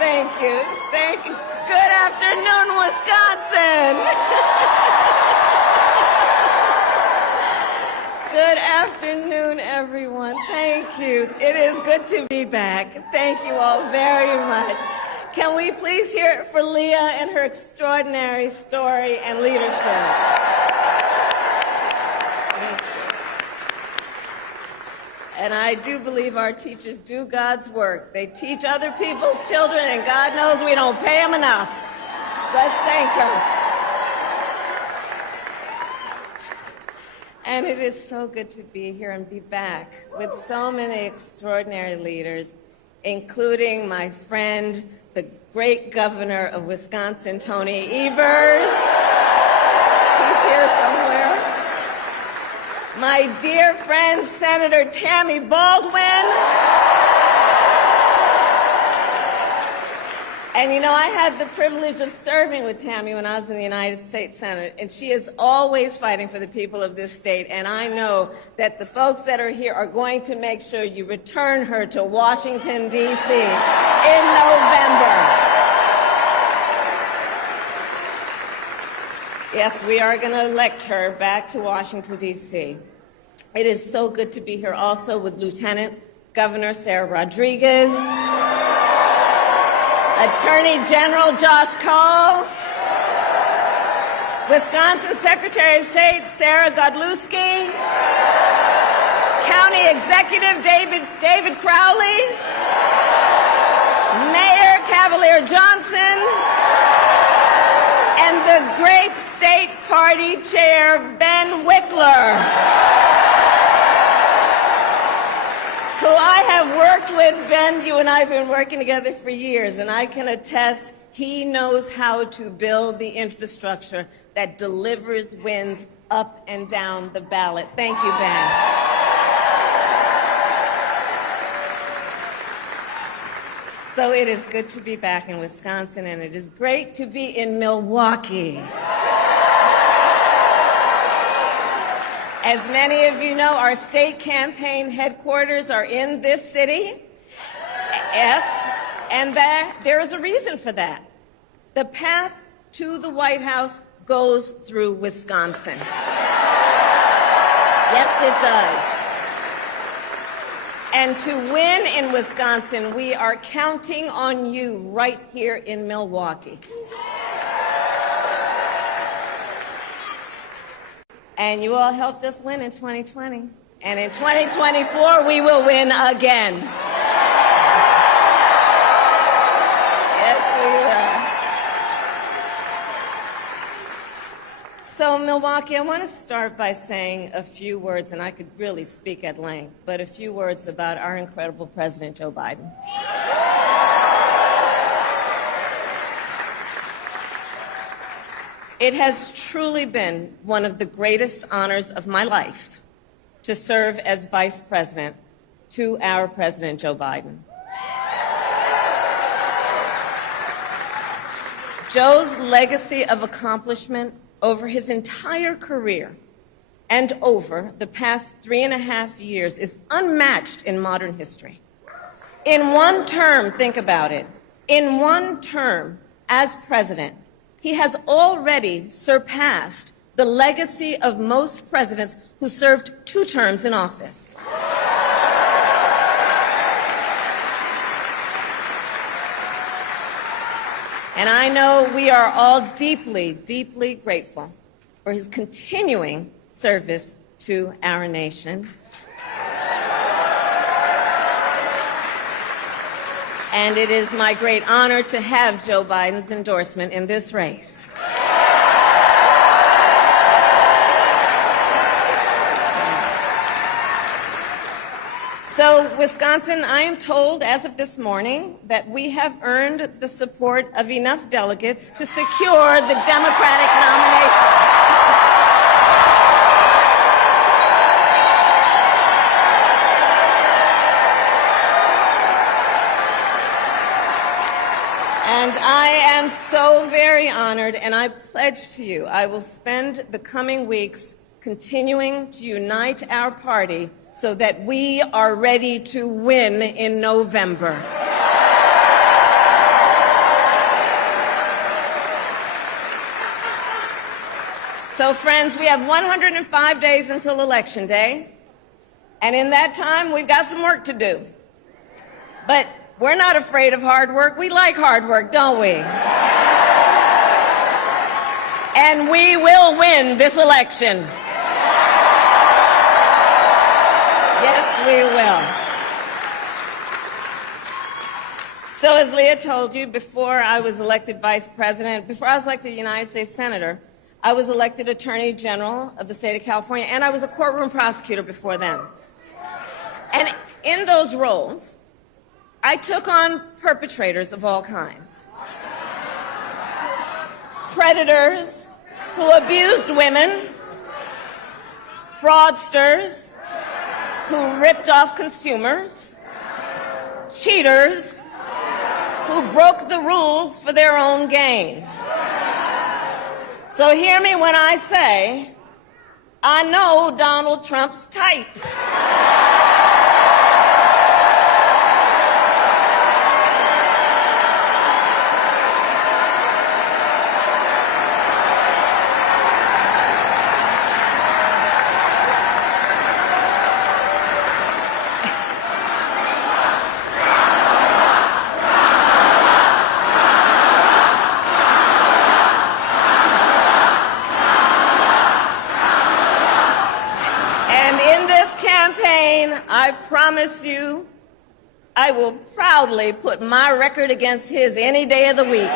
Thank you. Thank you. Good afternoon, Wisconsin. Good afternoon, everyone. Thank you. It is good to be back. Thank you all very much. Can we please hear it for Leah and her extraordinary story and leadership? And I do believe our teachers do God's work. They teach other people's children, and God knows we don't pay them enough. Let's thank them. And it is so good to be here and be back with so many extraordinary leaders, including my friend, the great governor of Wisconsin, Tony Evers. He's here somewhere. My dear friend, Senator Tammy Baldwin. And you know, I had the privilege of serving with Tammy when I was in the United States Senate, and she is always fighting for the people of this state, and I know that the folks that are here are going to make sure you return her to Washington, D.C. in November. Yes, we are going to elect her back to Washington, D.C. It is so good to be here also with Lieutenant Governor Sarah Rodriguez, Attorney General Josh Cole, Wisconsin Secretary of State Sarah Godlewski, County Executive David Crowley, Mayor Cavalier Johnson, and the great State Party Chair Ben Wickler, who I have worked with. Ben, you and I have been working together for years, and I can attest he knows how to build the infrastructure that delivers wins up and down the ballot. Thank you, Ben. So it is good to be back in Wisconsin, and it is great to be in Milwaukee. As many of you know, our state campaign headquarters are in this city. Yes, and there is a reason for that. The path to the White House goes through Wisconsin. Yes, it does. And to win in Wisconsin, we are counting on you right here in Milwaukee. And you all helped us win in 2020. And in 2024, we will win again. Yes, we will. So, Milwaukee, I want to start by saying a few words, and I could really speak at length, but a few words about our incredible President Joe Biden. It has truly been one of the greatest honors of my life to serve as Vice President to our President Joe Biden. Joe's legacy of accomplishment over his entire career and over the past 3.5 years is unmatched in modern history. In one term, think about it, in one term as president, he has already surpassed the legacy of most presidents who served 2 terms in office. And I know we are all deeply, deeply grateful for his continuing service to our nation. And it is my great honor to have Joe Biden's endorsement in this race. So, Wisconsin, I am told as of this morning that we have earned the support of enough delegates to secure the Democratic nomination. And I am so very honored, and I pledge to you I will spend the coming weeks continuing to unite our party so that we are ready to win in November. So, friends, we have 105 days until Election Day, and in that time, we've got some work to do. But we're not afraid of hard work. We like hard work, don't we? And we will win this election. Yes, we will. So as Leah told you, before I was elected vice president, before I was elected United States Senator, I was elected Attorney General of the state of California, and I was a courtroom prosecutor before then. And in those roles, I took on perpetrators of all kinds. Predators who abused women, fraudsters who ripped off consumers, cheaters who broke the rules for their own gain. So hear me when I say, I know Donald Trump's type. I promise you, I will proudly put my record against his any day of the week.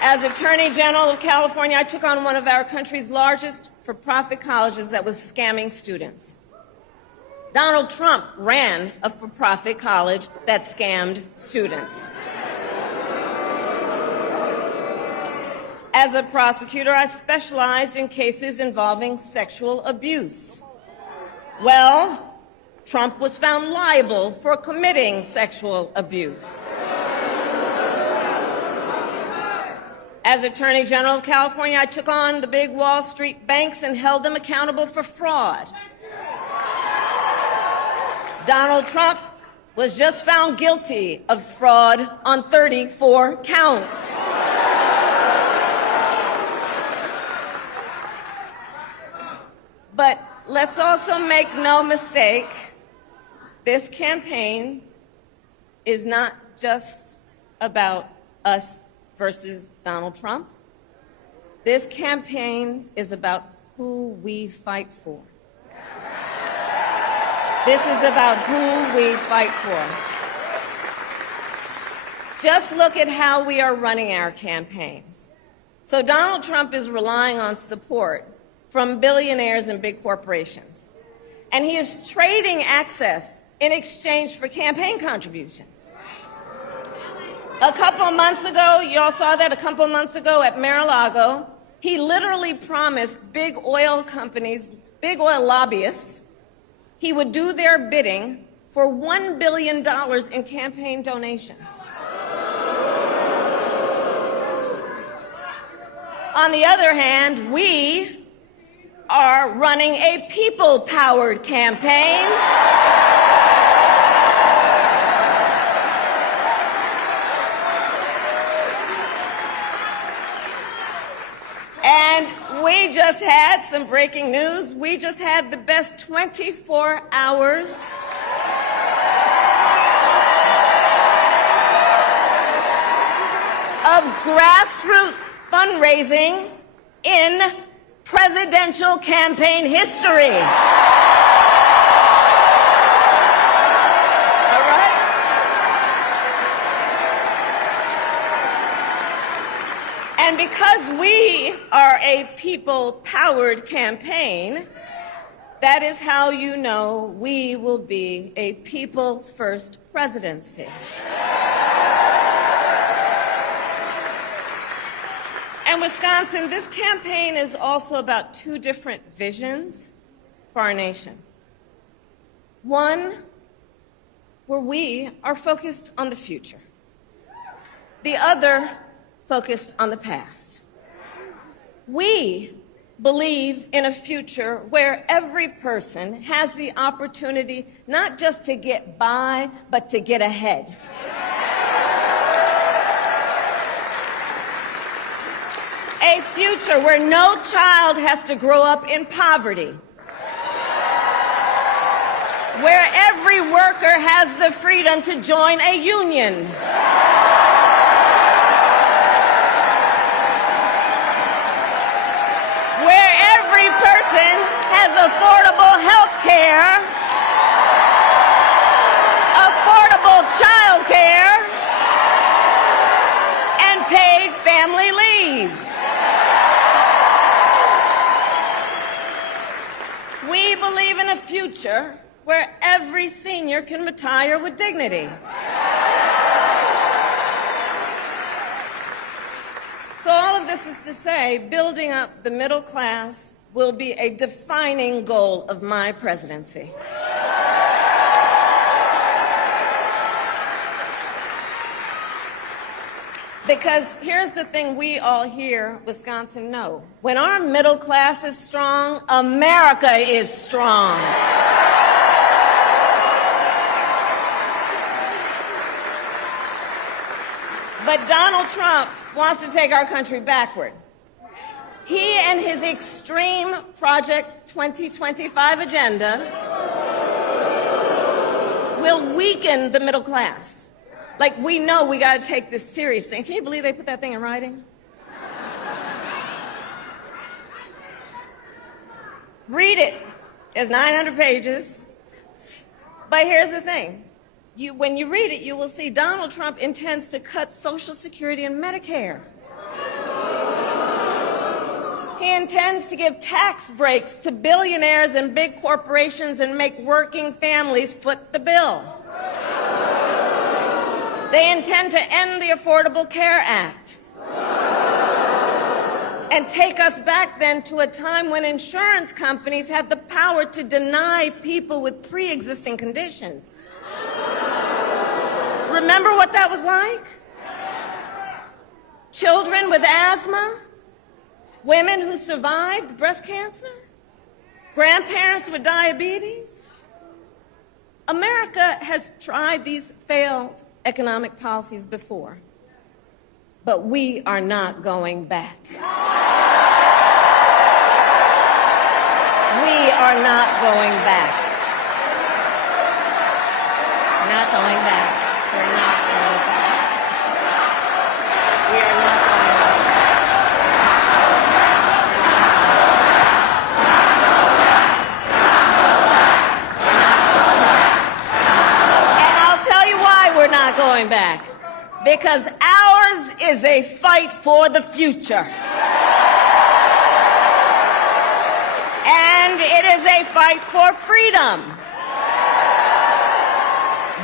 As Attorney General of California, I took on one of our country's largest for-profit colleges that was scamming students. Donald Trump ran a for-profit college that scammed students. As a prosecutor, I specialized in cases involving sexual abuse. Well, Trump was found liable for committing sexual abuse. As Attorney General of California, I took on the big Wall Street banks and held them accountable for fraud. Donald Trump was just found guilty of fraud on 34 counts. But let's also make no mistake, this campaign is not just about us versus Donald Trump. This campaign is about who we fight for. This is about who we fight for. Just look at how we are running our campaigns. So Donald Trump is relying on support from billionaires and big corporations. And he is trading access in exchange for campaign contributions. A couple months ago, you all saw that a couple months ago at Mar-a-Lago, he literally promised big oil companies, big oil lobbyists, he would do their bidding for $1 billion in campaign donations. On the other hand, we are running a people-powered campaign. And we just had some breaking news. We just had the best 24 hours of grassroots fundraising in presidential campaign history. All right? And because we are a people-powered campaign, that is how you know we will be a people-first presidency. And Wisconsin, this campaign is also about two different visions for our nation. One, where we are focused on the future. The other, focused on the past. We believe in a future where every person has the opportunity not just to get by, but to get ahead. A future where no child has to grow up in poverty. Where every worker has the freedom to join a union. Where every person has affordable health care, affordable child care, and paid family leave. We believe in a future where every senior can retire with dignity. So all of this is to say, building up the middle class will be a defining goal of my presidency. Because here's the thing we all here, Wisconsin, know. When our middle class is strong, America is strong. But Donald Trump wants to take our country backward. He and his extreme Project 2025 agenda will weaken the middle class. Like, we know we got to take this seriously. Can you believe they put that thing in writing? Read it. It's 900 pages. But here's the thing. When you read it, you will see Donald Trump intends to cut Social Security and Medicare. He intends to give tax breaks to billionaires and big corporations and make working families foot the bill. They intend to end the Affordable Care Act and take us back then to a time when insurance companies had the power to deny people with pre-existing conditions. Remember what that was like? Children with asthma, women who survived breast cancer, grandparents with diabetes. America has tried these failed economic policies before, but we are not going back. We are not going back. Not going back. We're not going back. We are not going back. And I'll tell you why we're not going back. Because ours is a fight for the future. And it is a fight for freedom.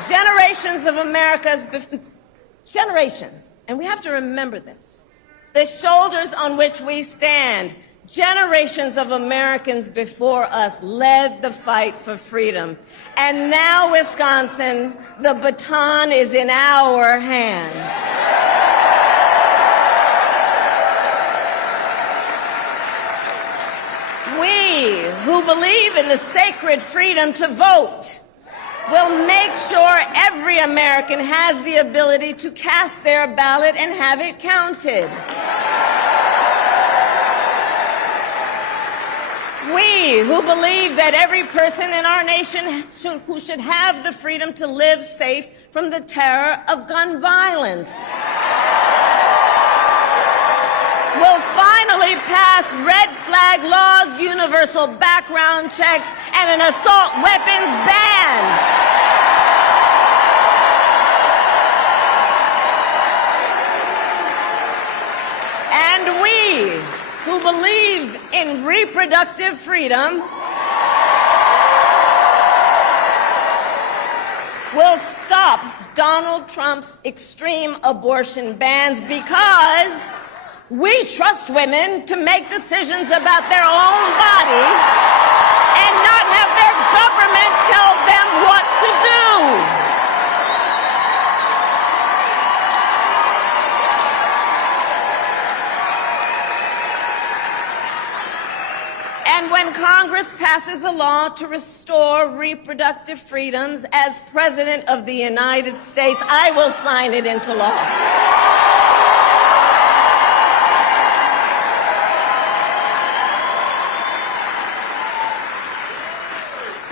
Generations of America's, generations, and we have to remember this, the shoulders on which we stand, generations of Americans before us led the fight for freedom. And now, Wisconsin, the baton is in our hands. We, who believe in the sacred freedom to vote, will make sure every American has the ability to cast their ballot and have it counted. We, who believe that every person in our nation who should have the freedom to live safe from the terror of gun violence, will finally pass red flag laws, universal background checks, and an assault weapons ban. And we, who believe in reproductive freedom, will stop Donald Trump's extreme abortion bans because we trust women to make decisions about their own body and not have their government tell them what to do. And when Congress passes a law to restore reproductive freedoms, as President of the United States, I will sign it into law.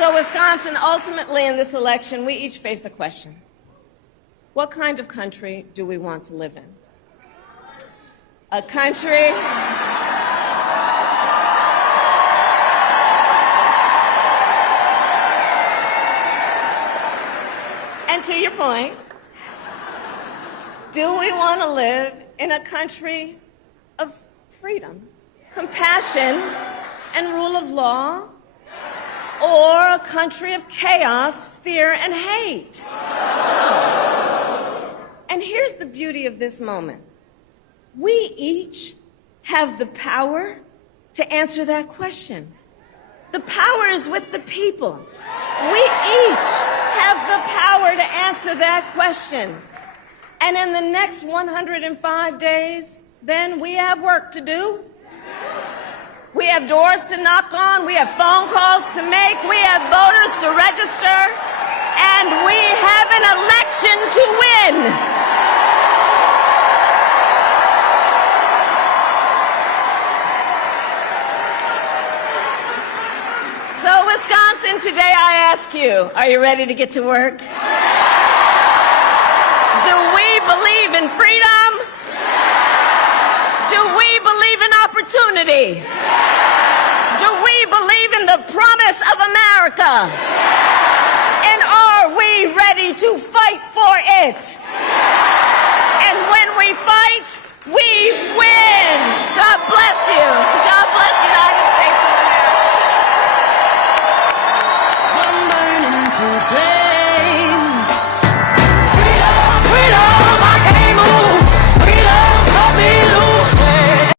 So, Wisconsin, ultimately in this election, we each face a question. What kind of country do we want to live in? A country... And to your point, do we want to live in a country of freedom, compassion, and rule of law, or a country of chaos, fear, and hate? And here's the beauty of this moment. We each have the power to answer that question. The power is with the people. We each have the power to answer that question. And in the next 105 days, then we have work to do. We have doors to knock on. We have phone calls to make. We have voters to register. And we have an election to win. So, Wisconsin, today I ask you, are you ready to get to work? Do we believe in freedom? Do we believe in opportunity? Do we believe in the promise of America? And are we ready to fight for it? And when we fight, we win. God bless you. God bless the United States of America. One burning two flames.